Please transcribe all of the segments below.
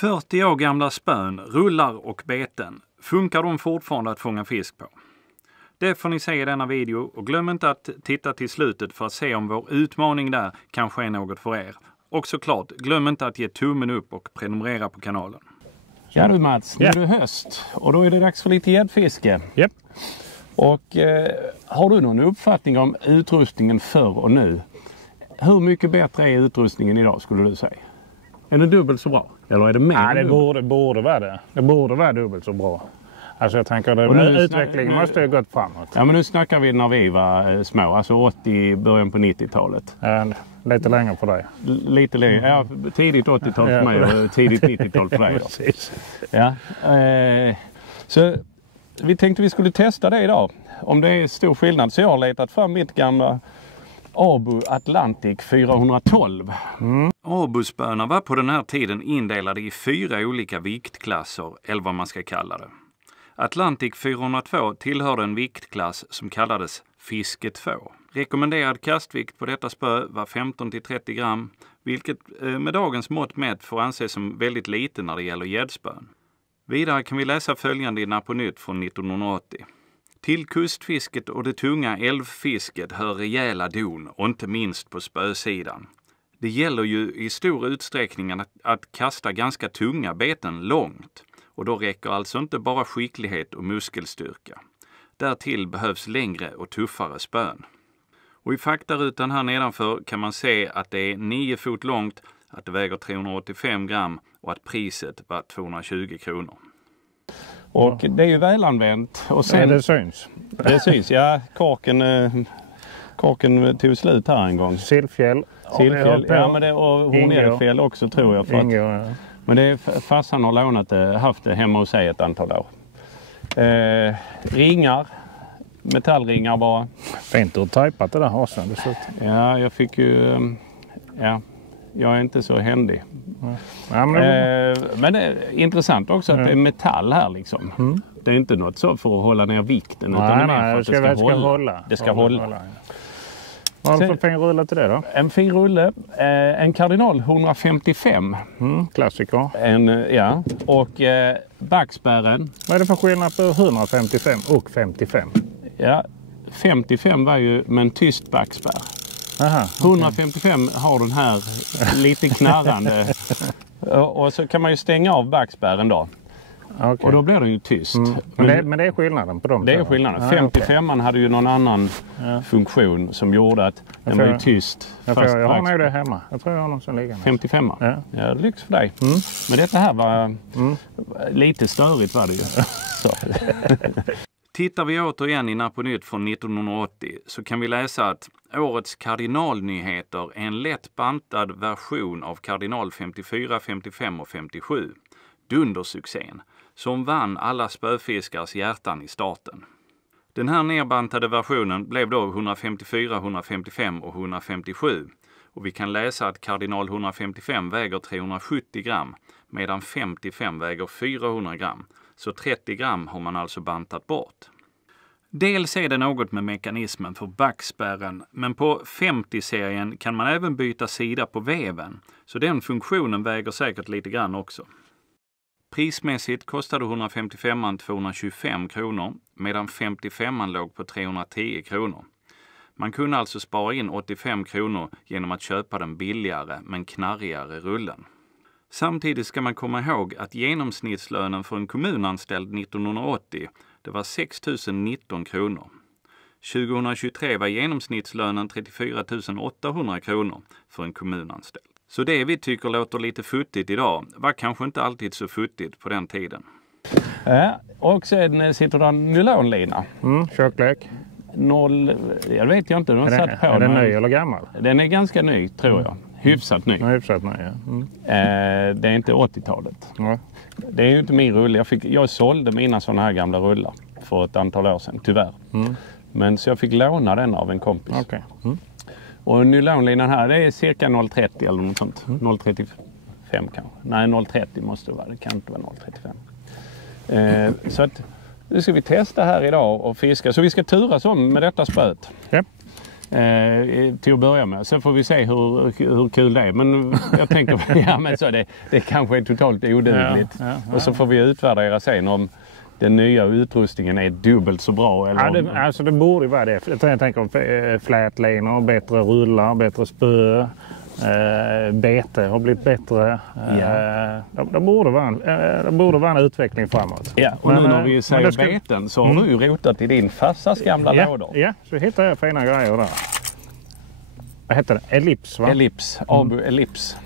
40 år gamla spön, rullar och beten. Funkar de fortfarande att fånga fisk på? Det får ni se i denna video och glöm inte att titta till slutet för att se om vår utmaning där kanske är något för er. Och såklart, glöm inte att ge tummen upp och prenumerera på kanalen. Ja du Mats, nu är det höst och då är det dags för lite gäddfiske. Yep. Och har du någon uppfattning om utrustningen förr och nu? Hur mycket bättre är utrustningen idag skulle du säga? Är det dubbelt så bra? Eller är det mer? Ja, det borde vara det. Det borde vara dubbelt så bra. Alltså jag tänker att utvecklingen måste ha gått framåt. Ja, men nu snackar vi när vi var små, alltså 80, början på 90-talet. Lite längre för dig. Lite längre, ja, tidigt 80-tal för mig och tidigt 90-tal för dig. Precis. Ja, så vi tänkte vi skulle testa det idag. Om det är stor skillnad. Så jag har letat fram mitt gamla Abu Atlantic 412. Abu-spöna var på den här tiden indelade i 4 olika viktklasser, eller vad man ska kalla det. Atlantic 402 tillhörde en viktklass som kallades Fiske 2. Rekommenderad kastvikt på detta spö var 15-30 gram, vilket med dagens mått mätt får anses som väldigt lite när det gäller gäddspön. Vidare kan vi läsa följande i Naponnytt från 1980. Till kustfisket och det tunga älvfisket hör rejäla don och inte minst på spösidan. Det gäller ju i stor utsträckning att kasta ganska tunga beten långt. Och då räcker alltså inte bara skicklighet och muskelstyrka. Därtill behövs längre och tuffare spön. Och i faktarutan här nedanför kan man se att det är 9 fot långt, att det väger 385 gram och att priset var 220 kronor. Och det är ju välanvänt. Och sen, det syns. Det syns, ja. Korken tog slut här en gång. Sillfjäll. Ja, men det, och hornerfjäll också tror jag. Men det är farsan har lånat det, haft det hemma hos sig ett antal år. Ringar. Metallringar bara. Fint du har tajpat det där hasen. Ja, jag fick ju... Ja, jag är inte så händig. Ja, men det är intressant också att det är metall här liksom. Det är inte något så för att hålla ner vikten. Utan nej, det ska hålla. Det ska hålla. Vad har du för fin rulle till det då? En fin rulle. En Cardinal 155. Klassiker. Ja. Och backspärren. Vad är det för skillnad på 155 och 55? Ja, 55 var ju med en tyst backspärr. Aha, 155 har den här lite knarrande. Och så kan man ju stänga av backspärren då. Okay. Och då blir den ju tyst. Men det är skillnaden på dem? Det är skillnaden. 55an hade ju någon annan funktion som gjorde att den var ju tyst. Jag har nog det hemma. Jag tror jag har någon som ligger med. 55an? Ja, lyx för dig. Men detta här var lite störigt var det ju. Så. Tittar vi återigen i Naponnytt från 1980 så kan vi läsa att årets kardinalnyheter är en lätt bantad version av Kardinal 54, 55 och 57. Dundersuccén, som vann alla spöfiskares hjärtan i starten. Den här nerbantade versionen blev då 154, 155 och 157. Och vi kan läsa att Kardinal 155 väger 370 gram medan 55 väger 400 gram. Så 30 gram har man alltså bantat bort. Dels är det något med mekanismen för backspärren, men på 50-serien kan man även byta sida på veven. Så den funktionen väger säkert lite grann också. Prismässigt kostade 155an 225 kronor medan 55an låg på 310 kronor. Man kunde alltså spara in 85 kronor genom att köpa den billigare men knarrigare rullen. Samtidigt ska man komma ihåg att genomsnittslönen för en kommunanställd 1980 det var 6 019 kronor. 2023 var genomsnittslönen 34 800 kronor för en kommunanställd. Så det vi tycker låter lite futtigt idag var kanske inte alltid så futtigt på den tiden. Ja, och sen sitter det en nylonlina. Tjocklek. Jag vet inte. Är den ny eller gammal? Den är ganska ny tror jag. Hyfsat ny. Hyfsat ny, ja. Det är inte 80-talet. Det är ju inte min rulle. Jag sålde mina sådana här gamla rullar för ett antal år sedan, tyvärr. Men så jag fick låna den av en kompis. Okay. Och nylonlinan här, det är cirka 0,30 eller något sånt. 0,35 kanske. Nej, 0,30 måste det vara. Det kan inte vara 0,35. Så att nu ska vi testa här idag och fiska. Så vi ska turas om med detta spöet. Yep. Till att börja med. Sen får vi se hur kul det är. Men jag tänker det kanske är totalt odugligt. Ja. Och så får vi utvärdera sen om den nya utrustningen är dubbelt så bra. Eller det borde vara det. Jag tänker om flätlinor, bättre rullar, bättre spö. Bete har blivit bättre. Det borde vara en utveckling framåt. Ja, och nu när vi säger beten så har du rotat i din farsas gamla lådor. Ja, så hittar jag fina grejer där. Vad heter det? Ellips, va? Ellips, Abu Ellips.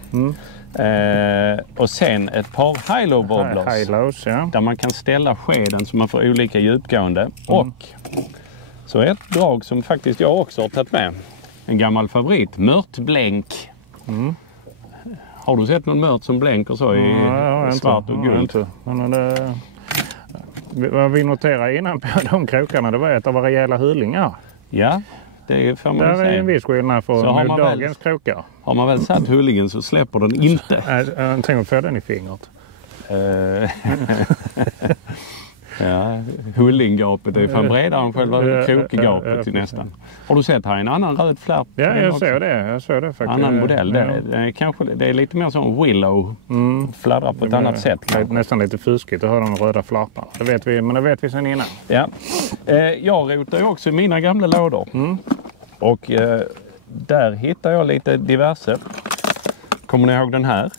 Och sen ett par high-low wobblers. Ja. Där man kan ställa skeden så man får olika djupgående. Och så ett drag som faktiskt jag också har tagit med. En gammal favorit, mörtblänk. Har du sett någon mört som blänker så i svart och guld? Vad vi noterar innan på de krokarna, det var att det var rejäla hylingar. Ja, det får man säga. Det är en viss skillnad för dagens krokar. Har man väl satt hyllingen så släpper den inte. Jag tänker få den i fingret. Ja, hullinggapet är fan bredare än själva krokgapet nästan. Har du sett här en annan röd flärp? Ja, jag såg det faktiskt. Annan modell. Det är lite mer som Willow. Fladdrar på ett annat sätt. Det är nästan lite fuskigt att ha de röda flärparna. Det vet vi, men det vet vi sedan innan. Ja. Jag rotar ju också i mina gamla lådor. Och där hittar jag lite diverse. Kommer ni ihåg den här?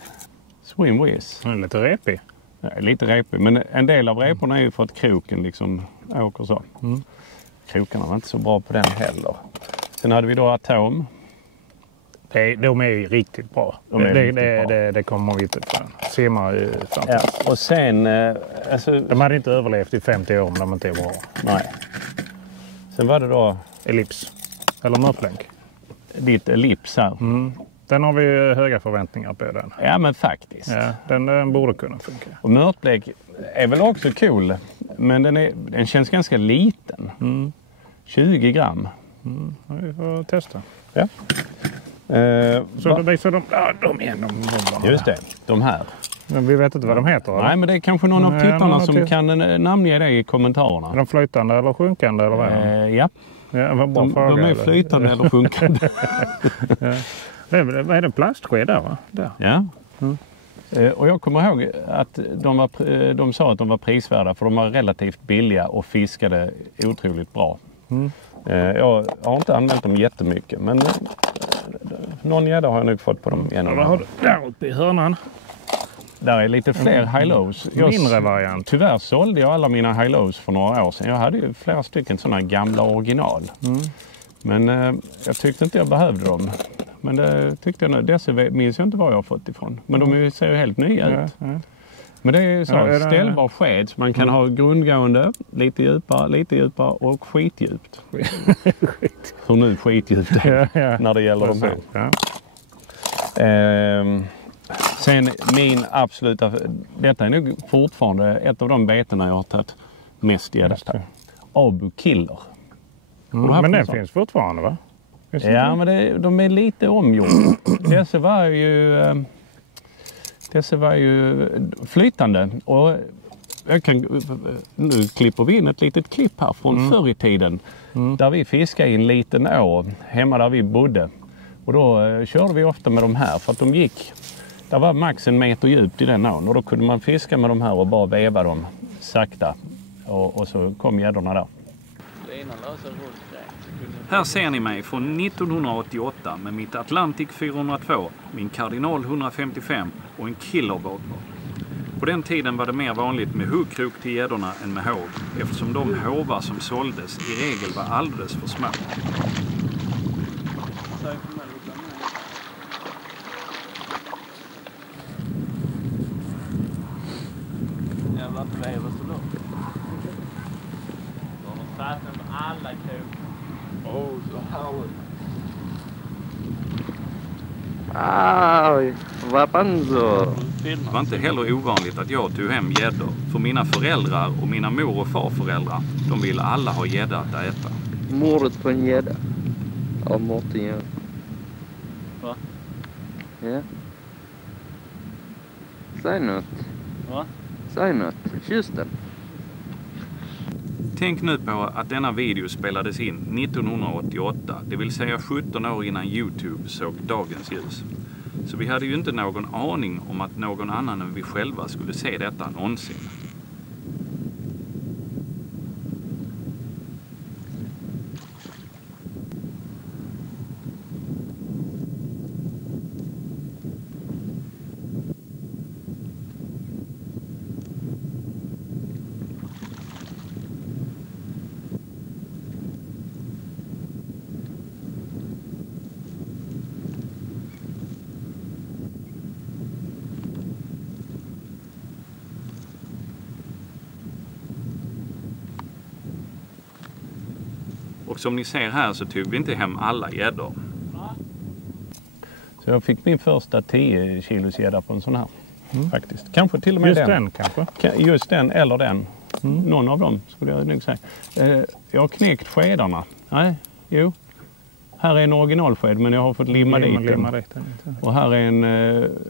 Swim Whiz. Den är lite repig. Ja, lite repig, men en del av reporna är ju för att kroken liksom åker så. Krokarna var inte så bra på den heller. Sen hade vi då Atom. De är ju riktigt bra. Det kommer vi inte från. Simmar ju fantastiskt. Ja, och sen... de hade inte överlevt i 50 år om de inte är bra. Nej. Sen var det då... Ellips. Eller mörtblänk. Ditt Ellips här. Den har vi höga förväntningar på den. Ja, men faktiskt. Ja, den borde kunna funka. Och mörtblek är väl också cool. Men den känns ganska liten. 20 gram. Vi får testa. Ja. Så det visar de igen. Just det, de här. Men vi vet inte vad de heter. Eller? Nej, men det är kanske någon av tittarna som kan namnge det i kommentarna. Är de flytande eller sjunkande? Eller vad är ja. De är flytande eller sjunkande. Vad är det? Plastsked där, va? Där. Ja. Och jag kommer ihåg att de sa att de var prisvärda för de var relativt billiga och fiskade otroligt bra. Jag har inte använt dem jättemycket, men någon gädda har jag nog fått på dem. Vad har du där uppe i hörnan? Där är lite fler high-lows. Mindre variant. Tyvärr sålde jag alla mina high-lows för några år sedan. Jag hade ju flera stycken sådana gamla original. Men jag tyckte inte jag behövde dem. Men det tyckte jag nu. Dessa minns jag inte var jag har fått ifrån. Men de ser ju helt nya ut. Men det är så ställbar sked. Man kan ha grundgående, lite djupare och skitdjupt. Hur nu skitdjupt är när det gäller de här. Sen min absoluta... Detta är nog fortfarande ett av de betena jag har tagit mest gädda på. Abu Killer. Men den finns fortfarande, va? Ja, men de är lite omgjorda. Dessa var ju flytande. Och nu klipper vi in ett litet klipp här från förr i tiden. Där vi fiskade i en liten å hemma där vi bodde. Och då körde vi ofta med de här för att de gick. Det var max 1 meter djupt i den ån. Och då kunde man fiska med de här och bara veva dem sakta. Och så kom gäddorna där. Här ser ni mig från 1988 med mitt Atlantic 402, min Cardinal 155 och en Killer-båt. På den tiden var det mer vanligt med huggkrok till gäddorna än med håv, eftersom de håvar som såldes i regel var alldeles för små. Jävla brev och så långt. De har fastnat med alla krok. Så härligt. Det var inte heller ovanligt att jag tog hem gäddor. För mina föräldrar och mina mor- och farföräldrar, de ville alla ha gädda att äta. Mordet på en gädda. Ja, Mårten gör. Va? Ja. Säg något. Va? Säg något. Kyss den. Tänk nu på att denna video spelades in 1988, det vill säga 17 år innan YouTube såg dagens ljus. Så vi hade ju inte någon aning om att någon annan än vi själva skulle se detta någonsin. Och som ni ser här så tog vi inte hem alla gäddor. Så jag fick min första 10 kilos gädda på en sån här. Faktiskt. Kanske till och med just den kanske? Just den eller den. Någon av dem skulle jag nog säga. Jag har knäckt skedarna. Nej, jo. Här är en originalsked men jag har fått limma dit den. Och här är en...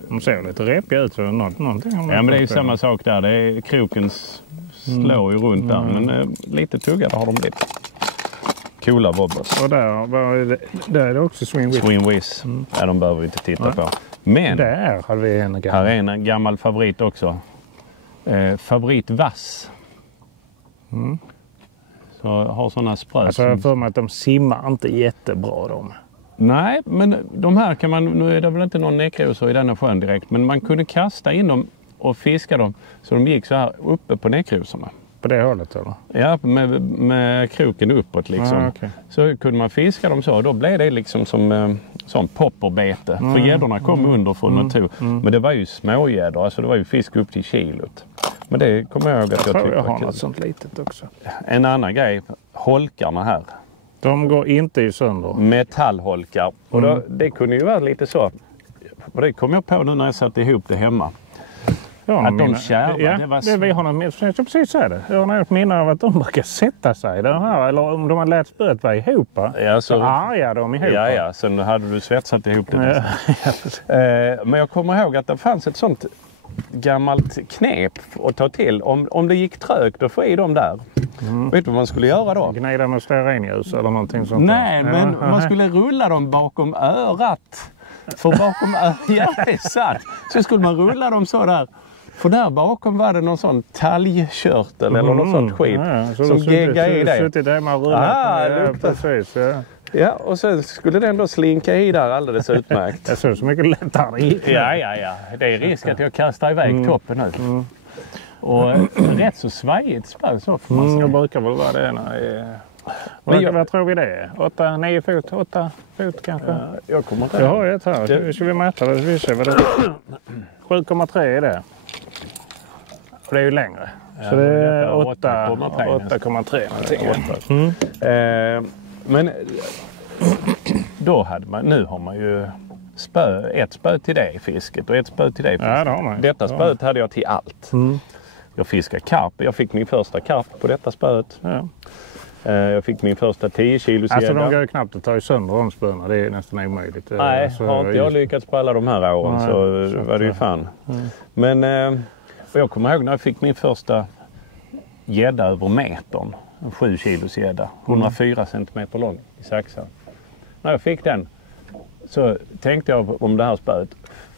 De ser lite repiga ut. Någonting ja men det är ju samma sak där. Det är krokens slår ju runt där. Men lite tuggade har de blivit. Coola wobblers. Och där är det också Swing Whiz. Swing Whiz. Ja, de behöver vi inte titta på. Men där har vi en gammal. Här är en gammal favorit också. Favorit vass. Så har sådana spröt. Alltså jag för mig att de simmar inte jättebra de. Nej, men de här kan man, nu är det väl inte någon näckrosor i denna sjön direkt, men man kunde kasta in dem och fiska dem så de gick så här uppe på näckrosorna. På det hållet eller? Ja, med kroken uppåt liksom. Okay. Så kunde man fiska dem så. Då blev det liksom som sån popperbete. För gäddorna kom underifrån och tog. Men det var ju smågäddor. Alltså det var ju fisk upp till kilot. Men det kommer jag ihåg att jag tyckte jag var har kul. något sånt litet också. En annan grej. Holkarna här. De går inte i sönder. Metallholkar. Och då, det kunde ju vara lite så. Och det kom jag på nu när jag satte ihop det hemma. Ja, att de kärvar. Ja, det var vi har något, jag precis säga det. Jag har något minne av att de brukar sätta sig där här. Eller om de har lärt spöet vara ihop. Ja, så argar de ihop. Ja. Sen hade du svetsat ihop det. Men jag kommer ihåg att det fanns ett sånt gammalt knep att ta till. Om det gick trögt att få i dem där. Vet du vad man skulle göra då? Gnida med stearinljus eller någonting sånt. Nej, men man skulle rulla dem bakom örat. För bakom örat, ja det är sant. Så skulle man rulla dem så där. För där bakom var det någon sån talgkörtel eller något sånt skit som geggade i dig. Suttit hemma och rullat. Precis. Ja, och så skulle den då slinka i där alldeles utmärkt. Jag såg så mycket lättare i. Ja. Det är risk att jag kastar iväg toppen nu. Och rätt så svajigt spö så får man säga. Jag brukar väl vara det när vad tror vi det är? 8-9 fot? 8 fot kanske? Jag kommer inte. Jag har ett här. Ska vi mäta det? Vi ser vad det är. 7,3 är det. Och det är ju längre. Så det är 8,3. Men då hade man, nu har man ju ett spö till det i fisket och ett spö till det i fisket. Ja, det har man. Detta spöet hade jag till allt. Jag fiskade karp. Jag fick min första karp på detta spöet. Ja. Jag fick min första 10 kilos Alltså de går ju knappt att ta i sönder de spöna. Det är nästan omöjligt. Nej, har inte jag lyckats på alla de här åren så var det ju fan. Men jag kommer ihåg när jag fick min första gädda över metern. En 7 kilos gädda. 104 centimeter lång i saxar. När jag fick den så tänkte jag om det här spöet.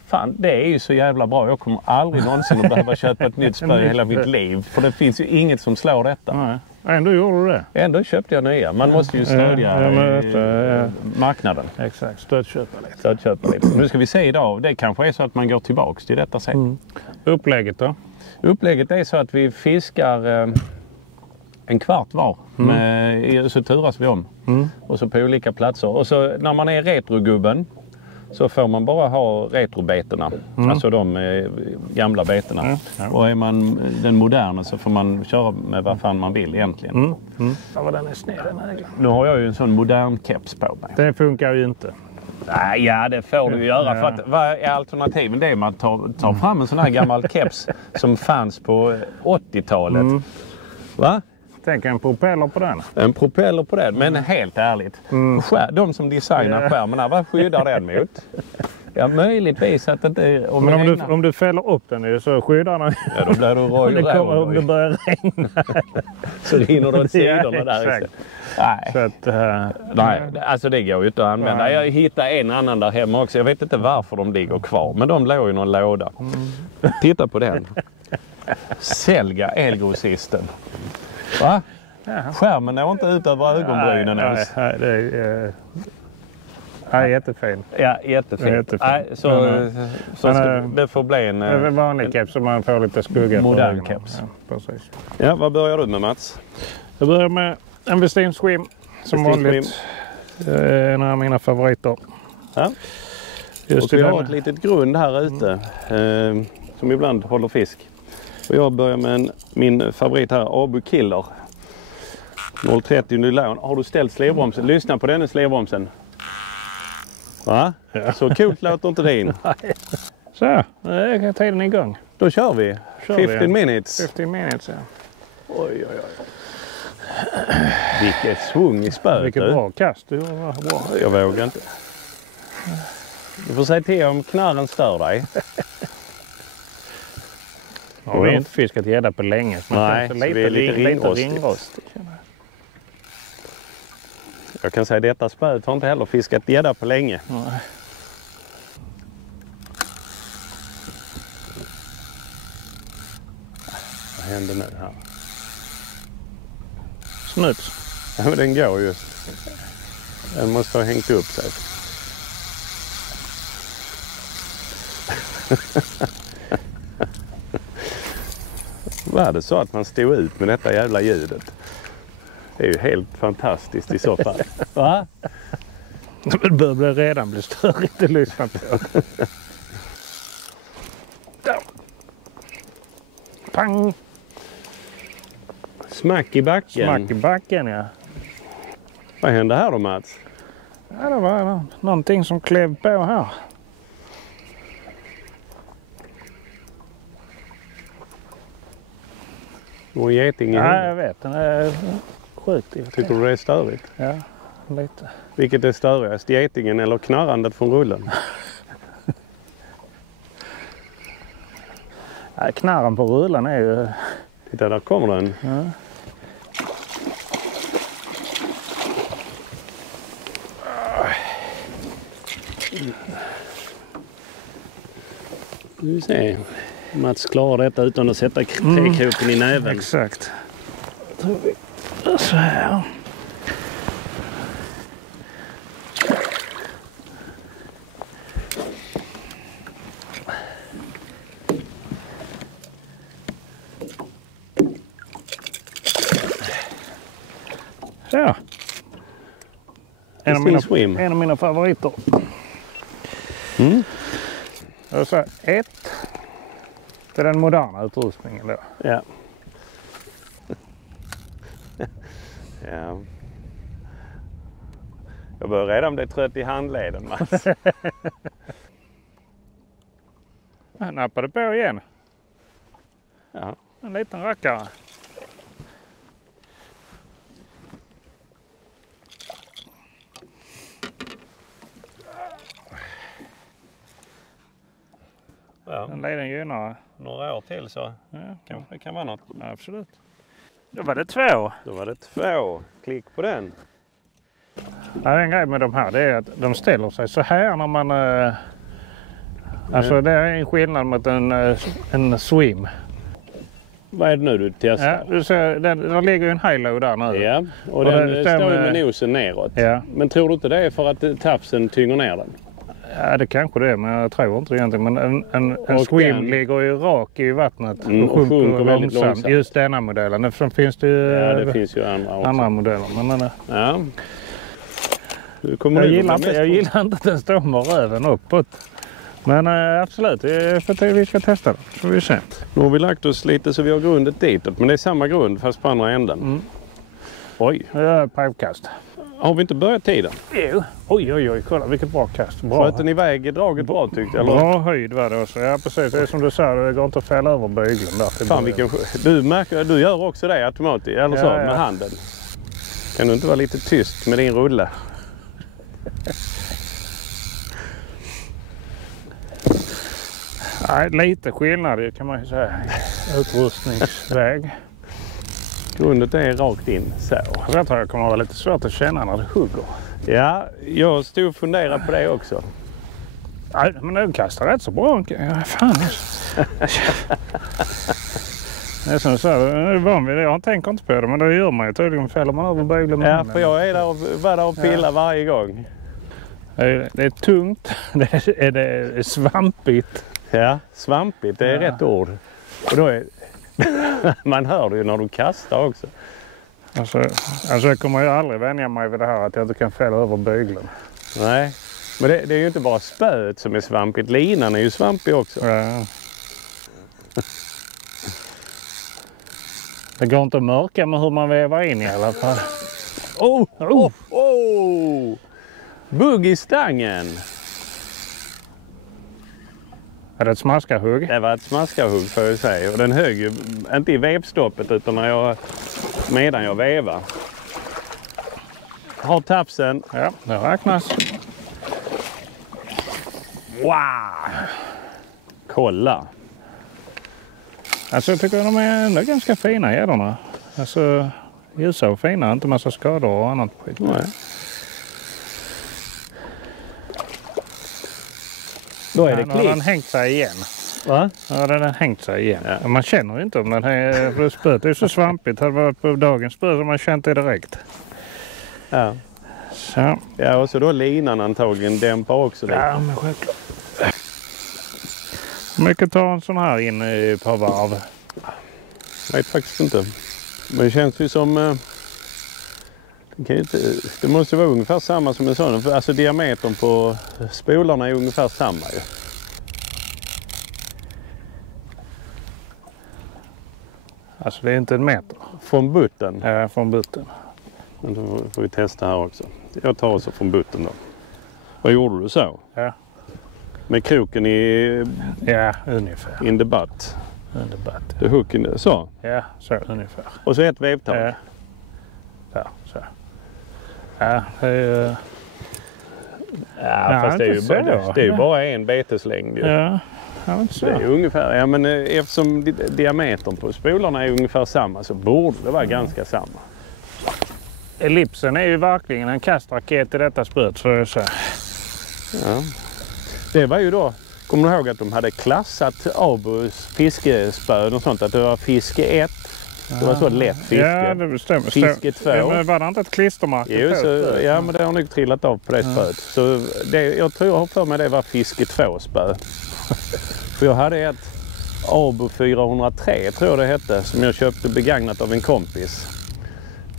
Fan, det är ju så jävla bra. Jag kommer aldrig någonsin att behöva köpa ett nytt spö i hela mitt liv. För det finns ju inget som slår detta. Nej. Ändå gjorde du det. Ändå köpte jag nya. Man måste ju stödja marknaden. Exakt, stödköpa lite. Nu ska vi se idag. Det kanske är så att man går tillbaks till detta sen. Upplägget då? Upplägget är så att vi fiskar en kvart var. Så turas vi om. Och så på olika platser. Och så när man är retrogubben så får man bara ha retrobeterna. Alltså de gamla beterna. Och är man den moderna så får man köra med vad fan man vill egentligen. Ja, vad den är sned den här. Nu har jag ju en sån modern keps på mig. Det funkar ju inte. Nej, ja det får du göra. För att, vad är alternativen? Det är att ta fram en sån här gammal keps som fanns på 80-talet. Va? Tänk en propeller på den. En propeller på den, men helt ärligt. De som designar skärmarna, vad skyddar den mot? Ja, möjligtvis att det inte... Om du fäller upp den så skyddar den. Ja, då blir du om det börjar regna. Så rinner det åt sidorna där. Exakt. Nej. Så att, Nej, alltså det går ju inte att använda. Nej. Jag hittade en annan där hemma också. Jag vet inte varför de ligger kvar. Men de låg i någon låda. Titta på den. Selga elgrossisten. Va? Skärmen når inte ut över ögonbrynen ens. Nej, det är jättefin. Ja, jättefint. Nej, det får bli en vanlig keps så man får lite skugga. Modern keps. Ja, precis. Ja, vad börjar du med, Mats? Jag börjar med en Westin Swim. Som vanligt. En av mina favoriter. Ja. Just och vi har ett litet grund här ute som ibland håller fisk. Och jag börjar med min favorit här, Abu Killer. 030 nylon. Har du ställt slivbromsen? Lyssna på den slivbromsen. Va? Ja. Så coolt låter inte din. Så, nu är tiden igång. Då kör vi. 15 minutes. 15 minutes, ja. Oj. Vilket svung i spöet. Vilket bra kast. Du var bra. Jag vågar inte. Du får säga till om knarren stör dig. Ja, vi har inte fiskat gädda på länge. Nej, så vi är lite ringrostigt. Jag kan säga att detta spöet har inte heller fiskat gädda på länge. Nej. Vad händer nu här? Snuts. Ja, men den går just. Den måste ha hängt upp sig. Var det så att man stod ut med detta jävla ljudet? Det är ju helt fantastiskt i så fall. Va? Det börjar redan bli störigt att lyssna på. Pang! Smack i backen. Smack i backen, ja. Vad hände här då, Mats? Ja, det var någonting som klev på här. Och geting i Ja, jag vet. Den är sjukt. Tycker du det är störigt? Ja, lite. Vilket är störigast? Getingen eller knarrandet från rullen? Ja, knarren på rullen är ju... Titta, där kommer den. Ja. Nu vi se. Mats klarar detta utan att sätta tekroken i näven. Exakt. Så här. Så. En av mina favoriter. Mm. Alltså 1. Det är den moderna utrustningen då. Ja. Ja. Jag börjar redan bli trött i handleden, Mats. Jag nappade på igen. Ja. En liten rackare. Ja. En liten gynnare. Några år till så kanske det kan vara något. Ja, absolut. Då var det 2. Då var det 2. Klick på den. Ja, en grej med de här det är att de ställer sig så här när man... Alltså det är en skillnad mot en swim. Vad är det nu du testar? Ja, du ser, där ligger ju en high-low där nu. Ja, och den står ju med nosen neråt. Ja. Men tror du inte det är för att tafsen tynger ner den? Ja, det kanske det är, men jag tror inte det egentligen. Men en swim ligger ju rak i vattnet och sjunker väldigt långsamt. Just denna modellen. Sen finns det ju, det finns ju andra också. Andra modeller. Men, ja. Jag gillar inte att den står med röven uppåt. Men absolut, vi ska testa det. Så vi se. Nu har vi lagt oss lite så vi har grundet ditåt. Men det är samma grund fast på andra änden. Mm. Oj. Pipekast. Har vi inte börjat tiden? Jo. Oj, kolla vilket bra kast. Sköt den iväg draget bra tyckte jag. Bra höjd var det också. Ja precis, det är som du sa, det går inte att fälla över bygeln där. Fan vilken... Du gör också det automatiskt, eller så, med handen. Kan du inte vara lite tyst med din rulle? Nej, lite skillnad kan man ju säga. Utrustningsväg. Grundet är rakt in så. Jag tror jag kommer att vara lite svårt att känna när det hugger. Ja, jag stod och funderade på det också. Nej, men den kastar rätt så bra. Ja, fan. Det är som så här, jag tänker inte på det, men det gör man ju tydligen. Fäller man över böglen. Ja, för jag är där och pillar varje gång. Det är tungt, det är svampigt. Ja, svampigt, det är rätt ord. Och då är man hör det ju när du kastar också. Alltså jag kommer ju aldrig vänja mig vid det här att jag inte kan fälla över böglen. Nej, men det är ju inte bara spöet som är svampigt. Linan är ju svampig också. Ja. Det går inte att mörka med hur man vävar in i alla fall. Bugg i stangen! Är det ett smaskarhugg? Det var ett smaskarhugg får jag säga. Och den högg ju inte i vevstoppet utan medan jag vevar. Har tapsen. Ja, det räknas. Wow! Kolla! Alltså jag tycker de är ändå ganska fina gäddorna. Alltså ljusa och fina, inte massa skador och annat skit. Nej. Då är det klipp. Nu har den hängt sig igen. Va? Ja, den har hängt sig igen. Ja. Man känner ju inte om den här, för spöet är så svampigt. Hade det varit på dagens spö så man känt det direkt. Ja. Så. Ja, och så då linan antagligen dämpar också lite. Ja, men självklart. Hur mycket tar en sån här in på varv? Jag vet faktiskt inte. Men det känns ju som... det måste vara ungefär samma som en sån. Alltså diametern på spolarna är ungefär samma ju. Alltså det är inte en meter. Från butten? Ja, från butten. Men då får vi testa här också. Jag tar också från butten då. Vad gjorde du så? Ja. Med kroken i... Ja, ungefär. In the butt. In the butt. The hook in the... Så? Ja, så ungefär. Och så ett vevtag? Ja. Ja, så. Ja, det är... Ja, fast det är ju bara en beteslängd ju. Ja, men så. Det är ungefär, ja men eftersom diametern på spolarna är ungefär samma så borde det vara ganska samma. Ellipsen är ju verkligen en kastraket i detta spöet så jag säger. Ja. Det var ju då, kommer du ihåg att de hade klassat Abus fiskespöd och sånt, att det var fiske 1, det var så lätt fiske. Ja, det stämmer. Fiske 2. Men var det inte ett klistermärke? Jo, så, ja men det har nog trillat av på det spöet. Så jag tror jag har för mig det var fiske 2 spö. För jag hade ett Abu 403 tror jag det hette, som jag köpte begagnat av en kompis.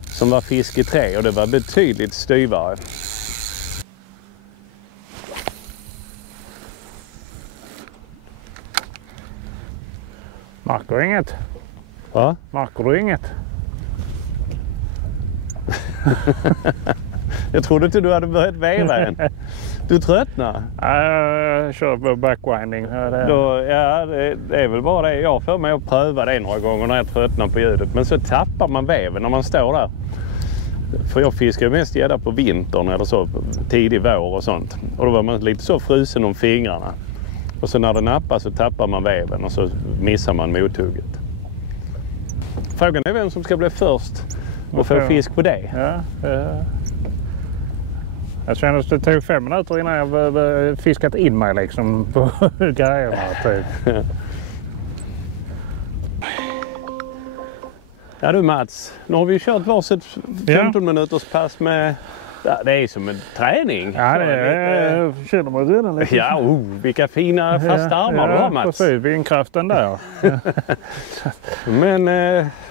Som var fiske 3 och det var betydligt styvare. Märker du inget? Va? Märker du inget? Jag trodde inte du hade börjat veva än. Du tröttnar? Jag kör på backwinding. Det är väl bara det. Jag får mig att pröva det några gånger när jag tröttnar på ljudet. Men så tappar man väven när man står där. För jag fiskar mest gädda på vintern eller så, tidig vår och sånt. Och då var man lite så frusen om fingrarna. Och så när det nappar så tappar man väven och så missar man mothugget. Frågan är vem som ska bli först och få fisk på det. Ja, jag kände att det tog 5 minuter innan jag fiskat in mig liksom på grejerna typ. Ja du Mats, nu har vi kört varsitt 15 minuters pass med... Ja, det är som en träning. Ja, det känner man redan lite. Ja, vilka fina fasta armar du har Mats. Precis, vindkraften där. Men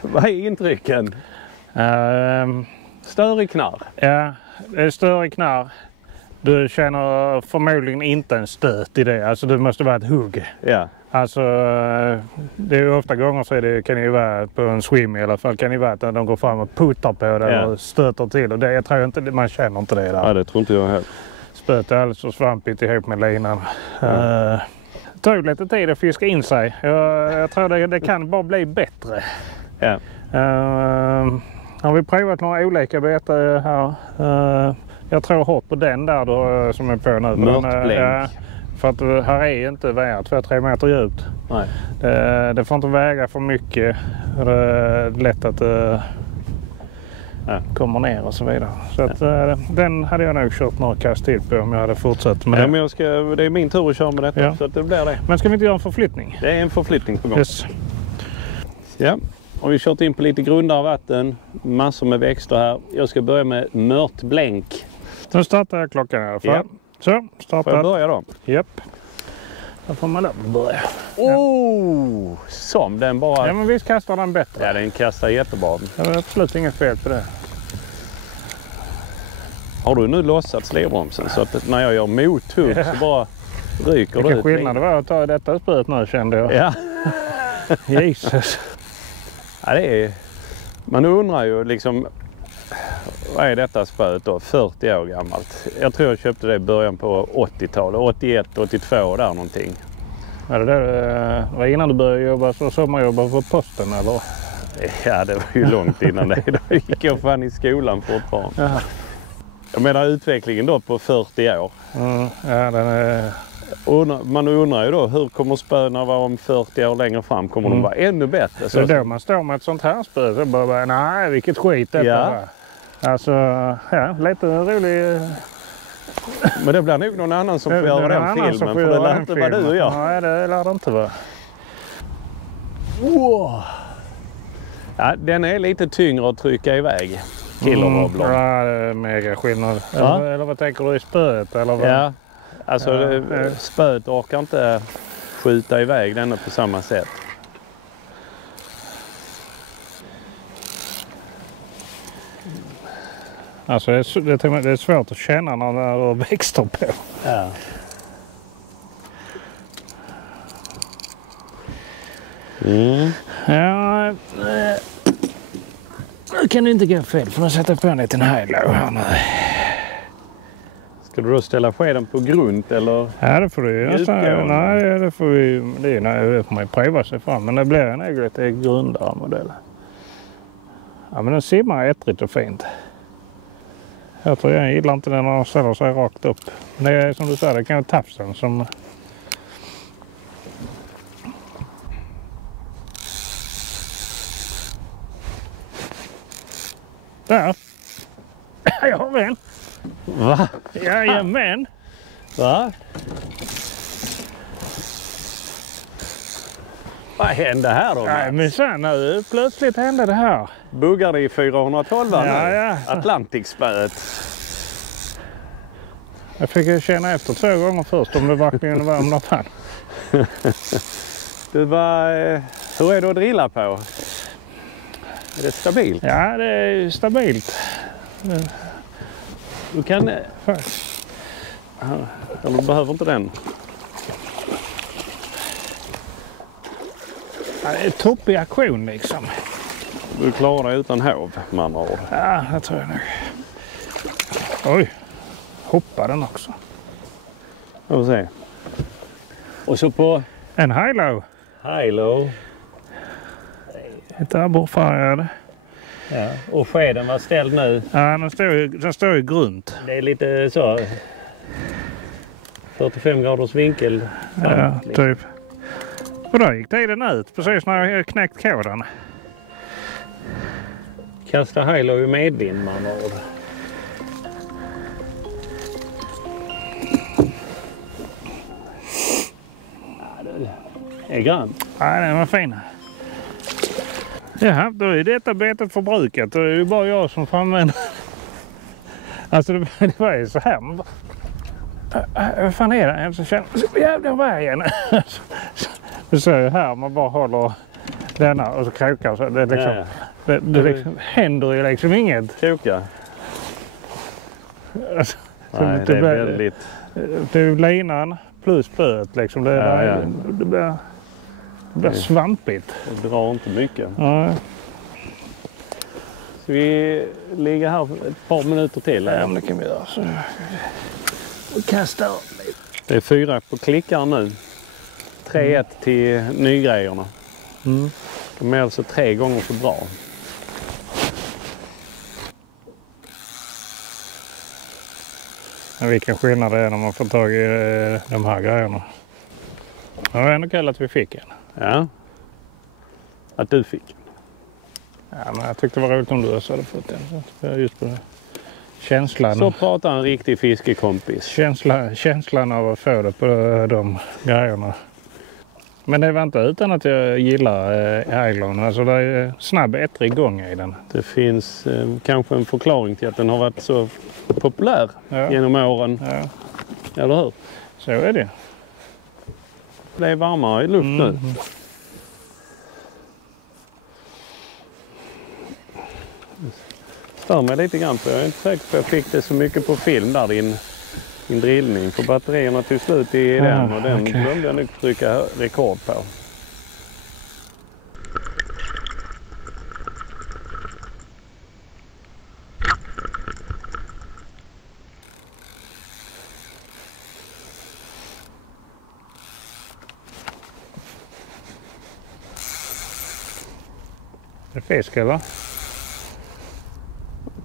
vad är intrycken? Stör i knarr? Ja, det är stör i knarr. Du känner förmodligen inte en stöt i det. Alltså det måste vara ett hugg. Ja. Alltså det är ju ofta gånger så kan det ju vara på en swim i alla fall. Kan det vara att de går fram och puttar på det och stöter till. Och det, jag tror inte, man känner inte det där. Ja, det tror inte jag heller. Spöet är alldeles så svampigt ihop med linan. Det tog lite tid att fiska in sig. Jag tror det kan bara bli bättre. Ja. Har vi provat några olika betar här. Jag tror hårt på den där då, som är på nu. Mörtblänk. För att här är inte 2-3 meter djupt. Nej. Det får inte väga för mycket. Det är lätt att det kommer ner och så vidare. Så att, den hade jag nog kört några kast till på om jag hade fortsatt med det. Men det är min tur att köra med detta. Ja. Så att det blir det. Men ska vi inte göra en förflyttning? Det är en förflyttning på gång. Yes. Ja. Och vi kört in på lite grundare vatten. Massor med växter här. Jag ska börja med mörtblänk. Nu startar jag klockan i alla fall. Ja. Så, starta. Får jag börja då? Japp. Då får man börja. Som den bara... Ja, men visst kastar den bättre. Ja, den kastar jättebra. Det var absolut inget fel på det. Har du nu lossat slivbromsen så att när jag gör mothugg så bara ryker det ut? Vilken skillnad det var att ta detta spöet nu, kände jag. Ja. Jesus. Ja, det är... Man undrar ju liksom... Vad är detta spöet då? 40 år gammalt. Jag tror jag köpte det i början på 80-talet. 81, 82 där någonting. Var det var innan du började jobba så sommarjobba på posten eller? Ja, det var ju långt innan det. Då gick jag fan i skolan fortfarande. Jaha. Jag menar utvecklingen då på 40 år. Ja, den är... Man undrar ju då hur kommer spöna vara om 40 år längre fram? Kommer de vara ännu bättre? Så då man står med ett sånt här spö så bara nej vilket skit detta var. Alltså ja, lite rolig. Men det blir nog någon annan som får göra den filmen. För det lär inte vara du och jag. Nej, det lär det inte vara. Wow. Ja, den är lite tyngre att trycka iväg. Killerwobbler. Ja, det är mega skillnad. Ja. Eller vad tänker du i spöet? Eller vad? Ja, alltså spöet orkar inte skjuta iväg den på samma sätt. Alltså det är svårt att känna när det är växter på. Ja. Ja, nu kan du inte gå fel för att sätta på en liten high-low här nu. Ska du då ställa skeden på grund eller? Ja, det får du ju. Nej, det får vi. Det får man ju pröva sig fram. Men det blir en lite grundare modell. Ja, men den simmar ettrigt och fint. Jag tror jag gillar inte den när den ställer sig rakt upp. Men det är som du säger, det kan vara tafsen som... Där! Jag har en! Va? Jajamän! Va? Vad hände här då? Nej, men sen nu plötsligt hände det här. Buggar det i 412 nu? Ja. Atlantikspöet. Jag fick känna efter 2 gånger först om det verkligen var om något fan. Du hur är det att drilla på? Är det stabilt? Ja, det är stabilt. Du kan... Eller du behöver inte den. Ja, det är topp i aktion liksom. Du klarar dig utan hov med andra ord. Ja, det tror jag nog. Oj, hoppar den också. Jag får se. Och så på... En high-low. High-low. Lite abborrfärgad. Ja, och skeden var ställd nu. Ja, den står ju grunt. Det är lite så... 45 graders vinkel. Ja, typ. Och då gick tiden ut precis när jag knäckt koden. Kasta high-low i medvind med andra ord. Det är grönt. Ja, den var fin. Ja, då är detta betet förbrukat. Då är det bara jag som får använda. Alltså det var ju så här. Man bara, vad fan är det? Så känner man, jävla vägen. Du ser ju här, man bara håller denna och så krokar. Så det, liksom, det liksom, händer ju liksom inget. Kroka? Alltså, nej, det är väldigt... Det är linan plus spöet liksom. Det blir svampigt. Det drar inte mycket. Ja. Ska vi ligga här ett par minuter till? Ja, men det kan vi göra. Så. Och kasta av lite. Det är 4 på klickar nu. 3-1 till nygrejerna. De är alltså 3 gånger så bra. Men vilken skillnad det är när man får tag i de här grejerna. Det var ändå kul att vi fick en. Ja. Att du fick. Ja, men jag tyckte det var roligt om du också hade fått en. Just på det. Känslan. Så pratar en riktig fiskekompis. Känslan av att få det på de grejerna. Men det var inte utan att jag gillar Hylon. Alltså det är snabb ettrig gång i den. Det finns kanske en förklaring till att den har varit så populär genom åren. Ja. Eller hur? Så är det. Det är varmare i luft nu. Stör mig lite grann för jag är inte säker på att jag fick det så mycket på film där din drillning. För batterierna tog slut i den och den glömde jag nog trycka rekord på. Det är fisk eller?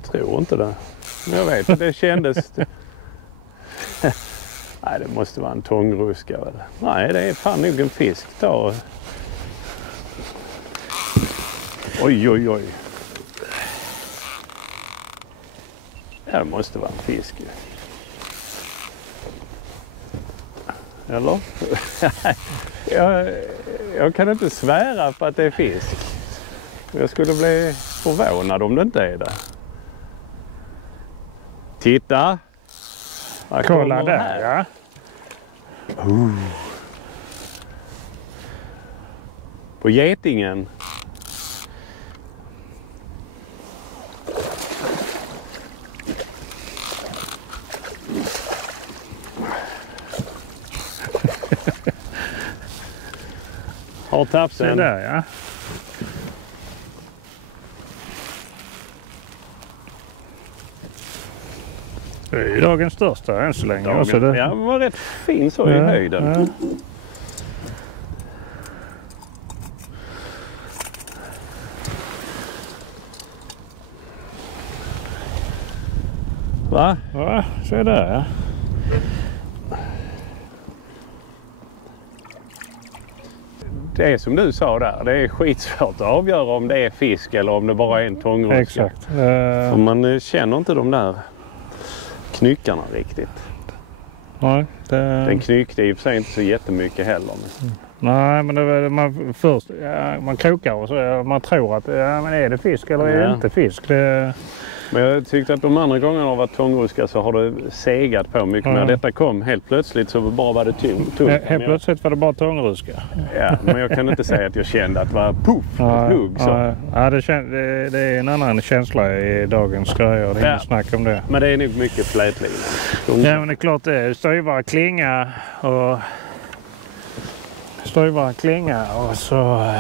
Jag tror inte det. Men jag vet att det kändes... Nej, det måste vara en tångruska. Väl? Nej, det är fan nog en fisk. Oj, oj, oj. Det måste vara en fisk. Eller? jag kan inte svära på att det är fisk. Jag skulle bli förvånad om det inte är det. Titta! Kolla där, ja. På getingen. Har tafsen. Det där, ja. Det är ju dagens största än så länge. Ja, den var rätt fin så i höjden. Ja. Va? Ja, så är det, ja. Det är som du sa där, det är skitsvårt att avgöra om det är fisk eller om det bara är en tångruska. Exakt. För man känner inte de där knyckarna riktigt. Nej, Den knyckte i och för sig inte så jättemycket heller. Nej, men det är man först man krokar och så man tror att men är det fisk eller är det inte fisk? Men jag tyckte att de andra gångerna har varit tångruska så har det segat på mycket mer. Detta kom helt plötsligt så bara var det tungt. Helt plötsligt var det bara tångruska. Ja, men jag kan inte säga att jag kände att det var puff, hugg så. Ja, det är en annan känsla i dagens grejer. Det är inget snack om det. Men det är nog mycket flätlina. Ja, men det är klart det är styvare klinga och så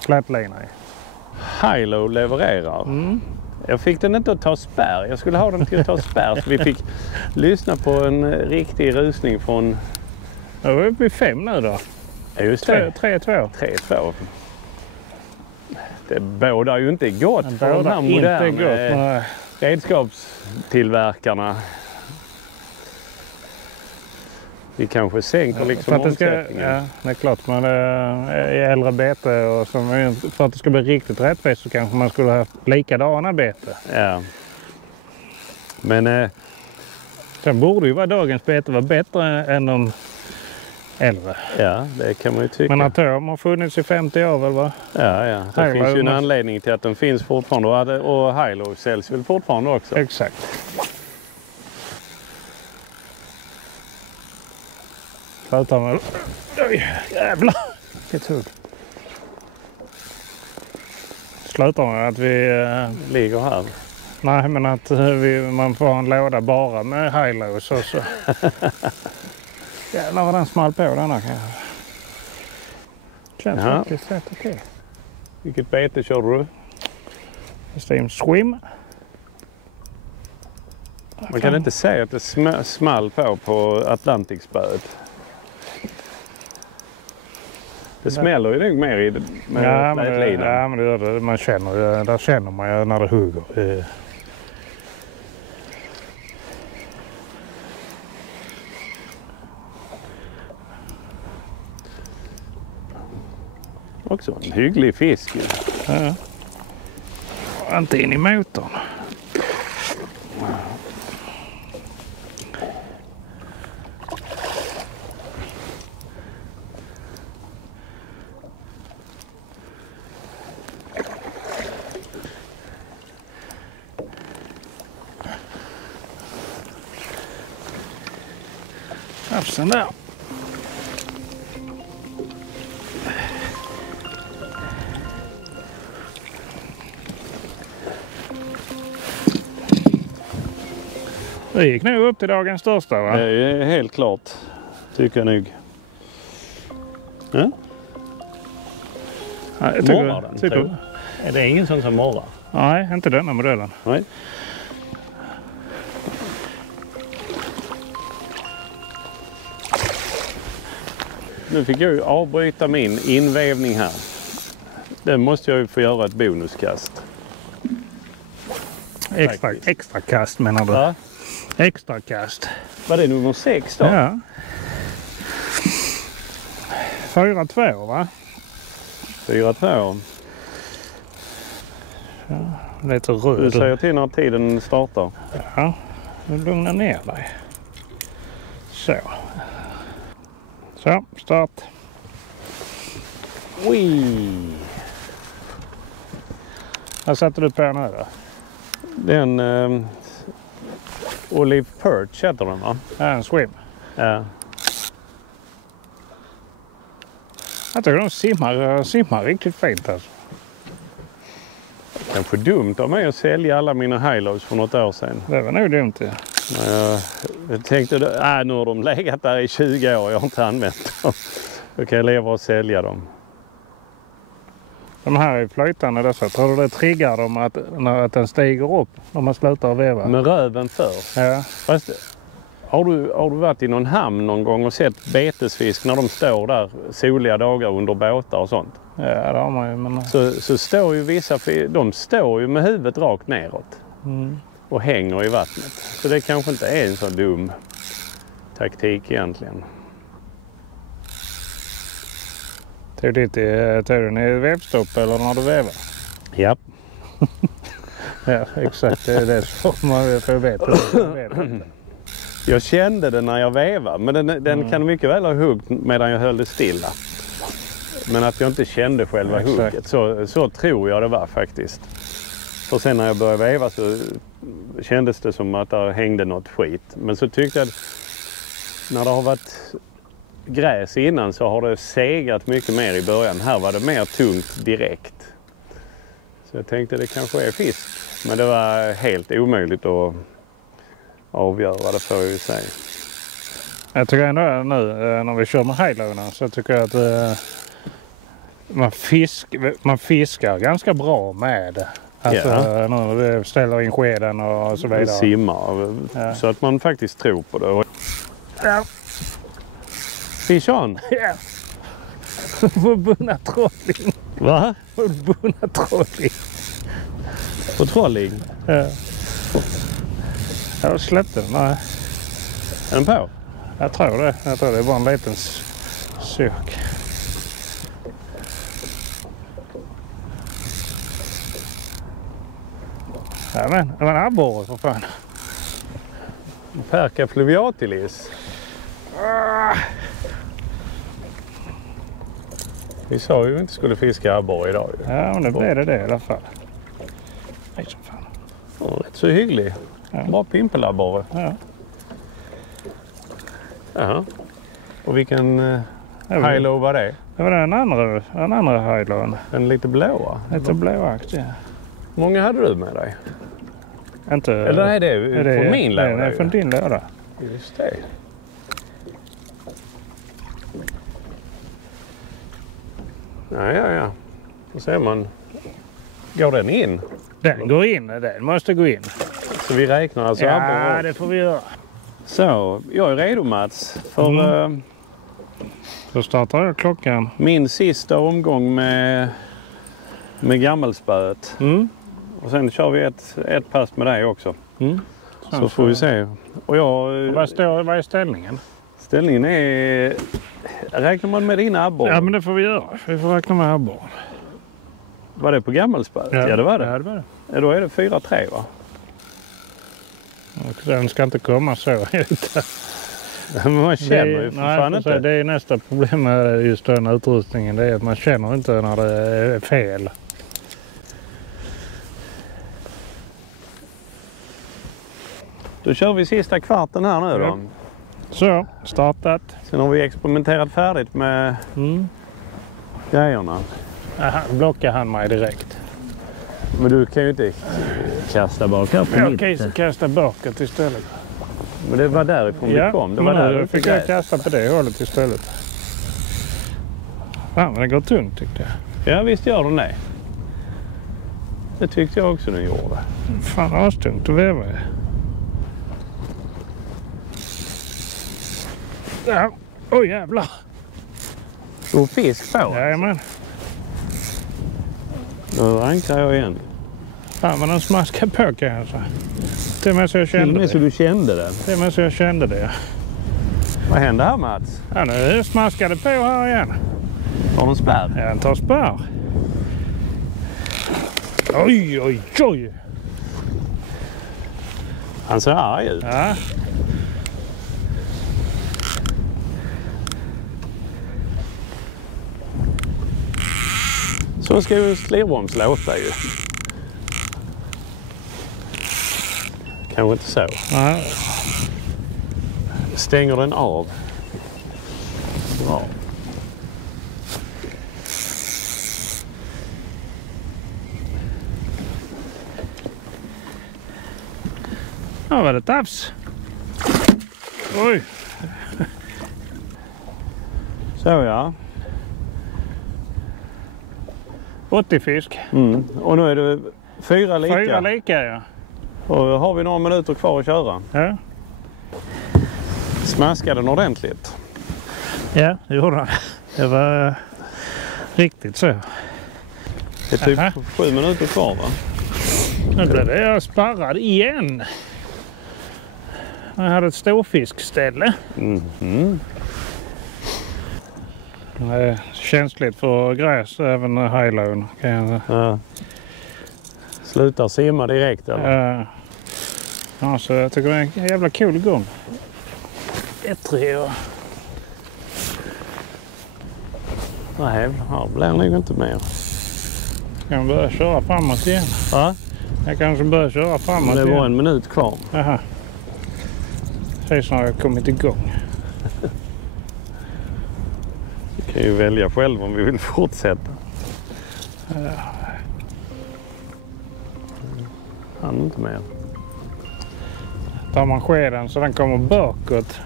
flätlina i. Hilo levererar. Jag fick den inte att ta spärr. Jag skulle ha den till att ta spärr. Så vi fick lyssna på en riktig rusning från... Ja, vi är uppe i 5 nu då. Ja, just det. 3-2. 3-2. Det bådar ju inte gott för de här moderna redskapstillverkarna. Vi kanske sänker liksom omsättningen. Ja, det är klart. Men i äldre bete och för att det ska bli riktigt rättvist så kanske man skulle ha likadana bete. Ja. Men... Sen borde ju dagens bete vara bättre än de äldre. Ja, det kan man ju tycka. Men atom har funnits i 50 år väl va? Ja. Det finns ju en anledning till att den finns fortfarande och Hilo säljs väl fortfarande också. Exakt. Slutar med... Oj, jävlar! Vilket hugg. Slutar med att vi... ligger här. Nej, men att man får en låda bara med Hilos och så. Jävlar vad den small på denna kanske. Känns faktiskt rätt okej. Vilket bete kör du? Steam Swim. Man kan inte säga att det small på Atlantic-spöet. Det smäller ju nog mer med flätlinan. Ja, men det gör det. Man känner man ju när det hugger. Också en hygglig fisk. Ja. Inte in i motorn. Absolut. Där. Det gick nog upp till dagens största, va? Det är helt klart, tycker jag nog. Ja? Ja, Morrar den, tycker tror jag. Det är ingen sån som morrar. Nej, inte denna modellen. Nej. Nu fick jag ju avbryta min invävning här. Det måste jag ju få göra ett bonuskast. Extra kast menar du? Ja. Extra kast. Var det nummer 6 då? Ja. 4-2, va? 4-2. Lite Du röd. säger till när tiden startar. Ja, nu lugna ner dig. Så. Så, start. Ui. Vad satte du på nu då? Det är en Olive Perch heter den, va? Ja, en swim. Ja. Jag tycker de simmar riktigt fint alltså. Kanske dumt av mig att sälja alla mina highlows för något år sedan. Det var nog dumt det. Jag tänkte, nu har de legat där i 20 år, jag har inte använt dem. Då kan jag leva och sälja dem. De här är flytande dessa. Tror du det triggar dem att den stiger upp när man slutar veva? Med röven för. Ja. Fast, har du varit i någon hamn någon gång och sett betesfisk när de står där soliga dagar under båtar och sånt? Ja, det har man ju. Men... Så står ju vissa, de står ju med huvudet rakt neråt. Och hänger i vattnet. Så det kanske inte är en så dum taktik egentligen. Tog du den i vevstopp eller när du vevar? Ja. Ja, exakt. Det är det som man får veta. Jag kände det när jag vevade, men den kan mycket väl ha huggt medan jag höll det stilla. Men att jag inte kände själva hugget, så tror jag det var faktiskt. För sen när jag började veva så kändes det som att det hängde något skit. Men så tyckte jag att när det har varit gräs innan så har det segat mycket mer i början. Här var det mer tungt direkt. Så jag tänkte det kanske är fisk. Men det var helt omöjligt att avgöra, det får jag ju säga. Jag tycker ändå nu när vi kör med highlowerna så tycker jag att man fiskar ganska bra med det. Alltså när vi ställer in skeden och så vidare. Simmar så att man faktiskt tror på det. Ja. Fish on! Ja. Förbundna trolling. Va? Förbundna trolling. På trolling? Ja. Jag släppte den. Nej. Är den på? Jag tror det. Jag tror det var en liten sök. Ja men, det var en abborre för fan. Perca fluviatilis. Vi sa ju att vi inte skulle fiska abborre idag. Ja men det blev det i alla fall. Nej som fan. Rätt så hygglig. Ja. Bra pimpelabborre. Ja. Jaha. Och vilken high-low var det? Det var den andra high-lowen. En lite blåa? Lite blåaktig. Hur många hade du med dig? Inte... Eller är det från min låda? Det är från din låda. Just det. Ja. Då ser man. Går den in? Den går in. Den måste gå in. Så vi räknar alltså abborre? Ja, det får vi göra. Så, jag är redo Mats. För så startar jag klockan. Min sista omgång med gammelspöet. Och sen kör vi ett pass med dig också. Så får vi se. Och vad är ställningen? Ställningen är Räknar man med dina abborre? Ja, men det får vi göra. Vi får räkna med abborre. Var det på gammelspöet? Ja, det var det. Ja, det var det. Ja, då är det 4-3 va? Och den ska inte komma så. Men man känner ju för fan inte. Det är nästa problem med just den utrustningen. Det är att man känner inte när det är fel. Då kör vi sista kvarten här nu då. Så, startat. Sen har vi experimenterat färdigt med grejerna. Aha, blockar han mig direkt. Men du kan ju inte kasta bak här på Jag kan kasta bakåt istället. Men det var därifrån vi kom. Det var där nu fick jag kasta på det hållet istället. Ja, men det går tungt tyckte jag. Ja, visst gör den det. Det tyckte jag också den gjorde. Fan, det var tungt att veva. Ja, oj jävlar. Och fisk på. Jajamän. Nu ankrar jag igen. Fan, men den smaskade på kan jag säga. Till och med så jag kände det. Så du kände det? Till och med så jag kände det. Vad hände här Mats? Ja, nu smaskade på här igen. Har den spärr? Ja, den tar spärr. Oj, oj, oj. Han ser arg ut. Ja. Så ska ju slirboms låta ju. Kanske inte så. Ja. Stänger den av. Ja. Ja, var det tafs. Oj. Så ja. 80 fisk. Och nu är det 4 lika. 4 lika, ja. Och har vi några minuter kvar att köra. Ja. Smaskade den ordentligt. Ja, det gjorde han. Det var riktigt så. Det är typ 7 minuter kvar va? Nu blev det jag sparrad igen. Jag hade ett storfiskställe. Det är känsligt för gräs även high-low. Ja. Slutar simma direkt eller? Ja, så jag tycker det är en jävla cool gång. Ettrig. Nej, här blir nog inte mer. Jag kan börja köra framåt igen. Va? Jag kanske börjar köra framåt Det igen. var 1 minut kvar. Jaha. Precis när jag kommit igång. Vi kan ju välja själv om vi vill fortsätta. Han inte mer. Tar man skeden så den kommer bakåt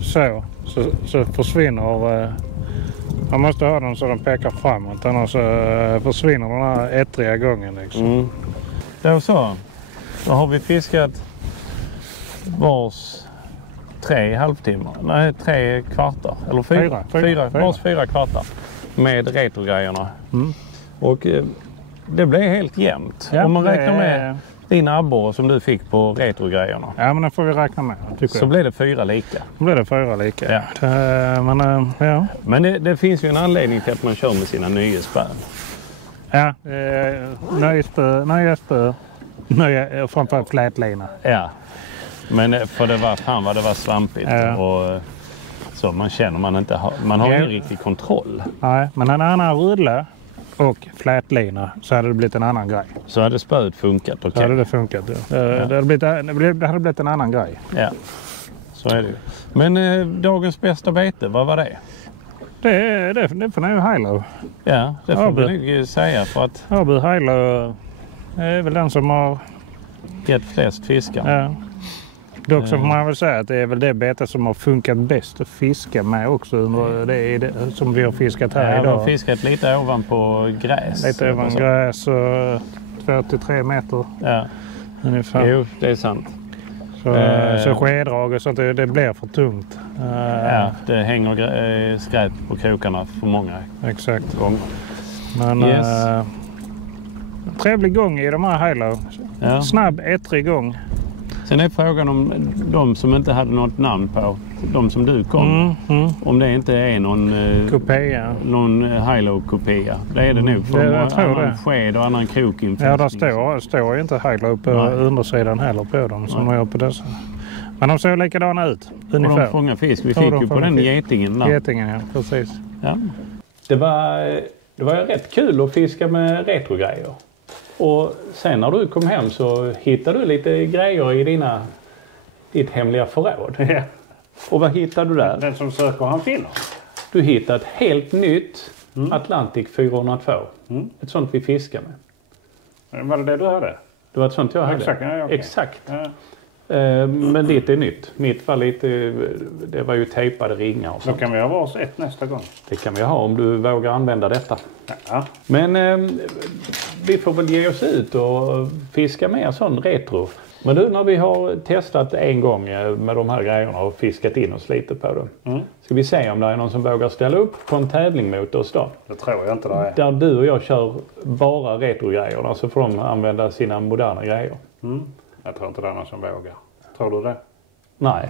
så försvinner. Man måste ha den så den pekar framåt, annars försvinner den här ettriga gången liksom. Då så. Då har vi fiskat vars 3 halvtimmar. Nej, 3 kvartar. Eller 4. Vars 4 kvartar. Med retrogrejerna. Och det blev helt jämnt. Ja, om man räknar med din abborre som du fick på retrogrejerna. Ja, men det får vi räkna med. Så blir det 4 lika. Då blir det 4 lika. Ja. Ja. Men det finns ju en anledning till att man kör med sina nöjesspön. Ja, nöjesspö. Framförallt flätlina. Ja. Men för det var fan vad det var svampigt. Ja. Och så man känner man har ingen riktig kontroll. Nej, men en annan rulle och flätlina så hade det blivit en annan grej. Så hade spöet funkat, okej. Så hade det funkat, ja. Det hade blivit en annan grej. Ja, så är det ju. Men dagens bästa bete, vad var det? Det får nog high-low. Ja, det får vi nog säga för att... Åby high-low är väl den som har gett flest fiskar. Ja. Dock så får man väl säga att det är väl det bete som har funkat bäst att fiska med också. Det är det som vi har fiskat här idag. Vi har fiskat lite ovanpå gräs. Lite ovan gräs och 2-3 meter. Ja, ungefär. Jo, det är sant. Så skeddrag och sånt, det blir för tungt. Ja, det hänger skräp på krokarna för många. Exakt. Gånger. Men trevlig gång i de här high-low. Ja. Snabb, ettrig gång. Sen är frågan om de som inte hade något namn på. de som du kom. Om det inte är någon Kopia. Någon Hilo-kopia. Det är det nog. För jag tror annan det. sked och annan krokinfästning. Ja, där står ju inte Hilo på undersidan heller på dem som de gör på dessa. Men de ser likadana ut, ungefär. Och de fångar fisk. Vi fick ju på den getingen där. Getingen, ja. Precis. Ja. Det var rätt kul att fiska med retrogrejer. Och sen när du kom hem så hittade du lite grejer i ditt hemliga förråd. Ja. Och vad hittade du där? Den som söker han finner. Du hittade ett helt nytt Atlantic 402. Ett sånt vi fiskar med. Var det du hade? Det var ett sånt jag hade. Exakt. Ja, okay. Exakt. Ja. Men ditt är nytt. Mitt var det var ju tejpade ringar och sånt. Då kan vi ha vars ett nästa gång. Det kan vi ha om du vågar använda detta. Ja. Men vi får väl ge oss ut och fiska mer sån retro. Men du, när vi har testat en gång med de här grejerna och fiskat in oss lite på dem. Ska vi se om det är någon som vågar ställa upp på en tävling mot oss då? Det tror jag inte det är. Där du och jag kör bara retro-grejerna så får de använda sina moderna grejer. Jag tror inte det är någon som vågar. Tror du det? Nej.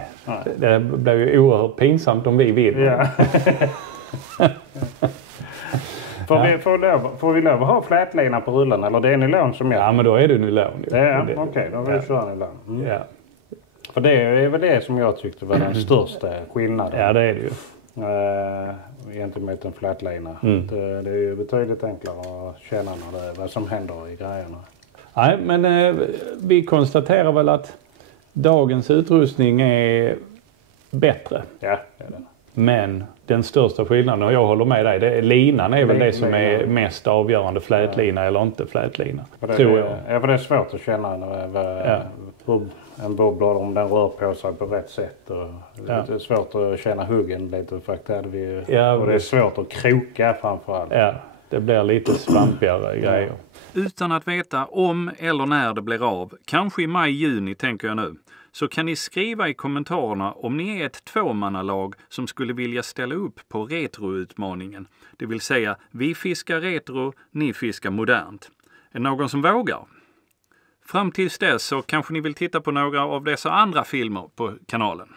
Det blir ju oerhört pinsamt om vi vill. Ja. Får vi lov att ha flätlina på rullen eller det är nylon som gäller? Ja, men då är det nylon. Ja, okej. Då vill vi köra nylon. Ja. För det är väl det som jag tyckte var den största skillnaden. Ja, det är det ju. Gentemot en flätlina. Det är ju betydligt enklare att känna vad som händer i grejerna. Nej, men vi konstaterar väl att dagens utrustning är bättre. Ja, det är det. Men den största skillnaden, och jag håller med dig, linan är väl det som är mest avgörande. Flätlina eller inte flätlina. Tror jag. Ja, för det är svårt att känna hur en bobblad om den rör på sig på rätt sätt. Och det är svårt att känna huggen lite. För att och det är svårt att kroka framförallt. Ja, det blir lite svampigare grejer. Utan att veta om eller när det blir av, kanske i maj-juni tänker jag nu, så kan ni skriva i kommentarerna om ni är ett tvåmannalag som skulle vilja ställa upp på retroutmaningen. Det vill säga, vi fiskar retro, ni fiskar modernt. Är det någon som vågar? Fram tills dess så kanske ni vill titta på några av dessa andra filmer på kanalen.